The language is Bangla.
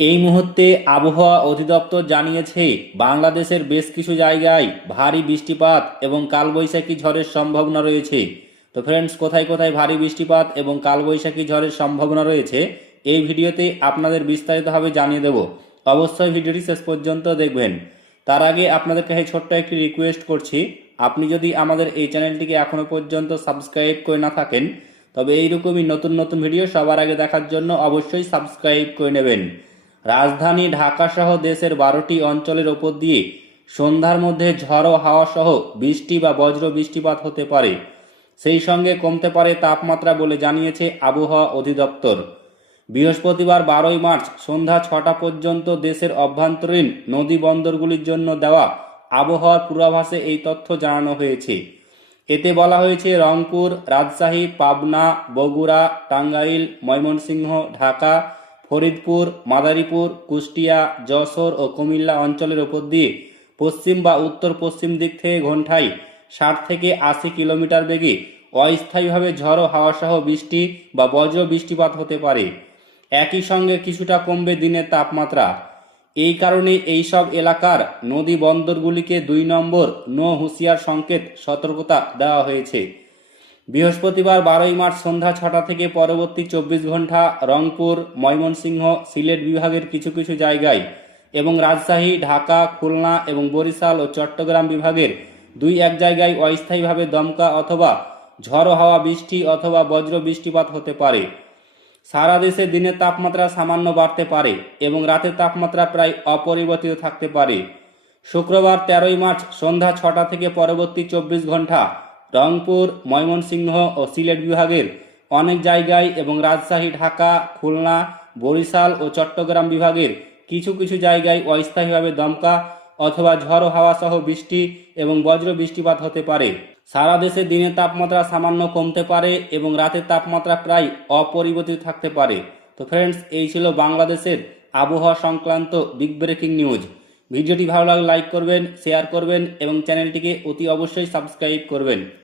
এই মুহূর্তে আবহাওয়া অধিদপ্তর জানিয়েছে বাংলাদেশের বেশ কিছু জায়গায় ভারী বৃষ্টিপাত এবং কালবৈশাখী ঝড়ের সম্ভাবনা রয়েছে। তো ফ্রেন্ডস, কোথায় কোথায় ভারী বৃষ্টিপাত এবং কালবৈশাখী ঝড়ের সম্ভাবনা রয়েছে এই ভিডিওতে আপনাদের বিস্তারিতভাবে জানিয়ে দেব। অবশ্যই ভিডিওটি শেষ পর্যন্ত দেখবেন। তার আগে আপনাদের কাছে ছোট্ট একটি রিকোয়েস্ট করছি, আপনি যদি আমাদের এই চ্যানেলটিকে এখনো পর্যন্ত সাবস্ক্রাইব করে না থাকেন তবে এইরকমই নতুন নতুন ভিডিও সবার আগে দেখার জন্য অবশ্যই সাবস্ক্রাইব করে নেবেন। রাজধানী ঢাকা সহ দেশের 12টি অঞ্চলের ওপর দিয়ে সন্ধ্যার মধ্যে ঝড়ো হাওয়া সহ বৃষ্টি বা বজ্র বৃষ্টিপাত হতে পারে। সেই সঙ্গে কমতে পারে তাপমাত্রা বলে জানিয়েছে আবহাওয়া অধিদপ্তর। বৃহস্পতিবার 12ই মার্চ সন্ধ্যা 6টা পর্যন্ত দেশের অভ্যন্তরীণ নদী বন্দরগুলির জন্য দেওয়া আবহাওয়ার পূর্বাভাসে এই তথ্য জানানো হয়েছে। এতে বলা হয়েছে রংপুর, রাজশাহী, পাবনা, বগুড়া, টাঙ্গাইল, ময়মনসিংহ, ঢাকা, ফরিদপুর, মাদারীপুর, কুষ্টিয়া, যশোর ও কুমিল্লা অঞ্চলের ওপর দিয়ে পশ্চিম বা উত্তর পশ্চিম দিক থেকে ঘন্টায় 60 থেকে 80 কিলোমিটার বেগে অস্থায়ীভাবে ঝড়ো হাওয়াসহ বৃষ্টি বা বজ্র বৃষ্টিপাত হতে পারে। একই সঙ্গে কিছুটা কমবে দিনের তাপমাত্রা। এই কারণে এইসব এলাকার নদী বন্দরগুলিকে 2 নম্বর নো হুঁশিয়ার সংকেত সতর্কতা দেওয়া হয়েছে। বৃহস্পতিবার 12ই মার্চ সন্ধ্যা 6টা থেকে পরবর্তী 24 ঘন্টা রংপুর, ময়মনসিংহ, সিলেট বিভাগের কিছু কিছু জায়গায় এবং রাজশাহী, ঢাকা, খুলনা এবং বরিশাল ও চট্টগ্রাম বিভাগের 2-1 জায়গায় অস্থায়ীভাবে দমকা অথবা ঝড়ো হাওয়া বৃষ্টি অথবা বজ্র বৃষ্টিপাত হতে পারে। সারা দেশে দিনের তাপমাত্রা সামান্য বাড়তে পারে এবং রাতের তাপমাত্রা প্রায় অপরিবর্তিত থাকতে পারে। শুক্রবার 13ই মার্চ সন্ধ্যা 6টা থেকে পরবর্তী 24 ঘন্টা রংপুর, ময়মনসিংহ ও সিলেট বিভাগের অনেক জায়গায় এবং রাজশাহী, ঢাকা, খুলনা, বরিশাল ও চট্টগ্রাম বিভাগের কিছু কিছু জায়গায় অস্থায়ীভাবে দমকা অথবা ঝড়ো হাওয়া সহ বৃষ্টি এবং বজ্র বৃষ্টিপাত হতে পারে। সারা দেশে দিনের তাপমাত্রা সামান্য কমতে পারে এবং রাতের তাপমাত্রা প্রায় অপরিবর্তিত থাকতে পারে। তো ফ্রেন্ডস, এই ছিল বাংলাদেশের আবহাওয়া সংক্রান্ত বিগ ব্রেকিং নিউজ। ভিডিওটি ভালো লাগলে লাইক করবেন, শেয়ার করবেন এবং চ্যানেলটিকে অতি অবশ্যই সাবস্ক্রাইব করবেন।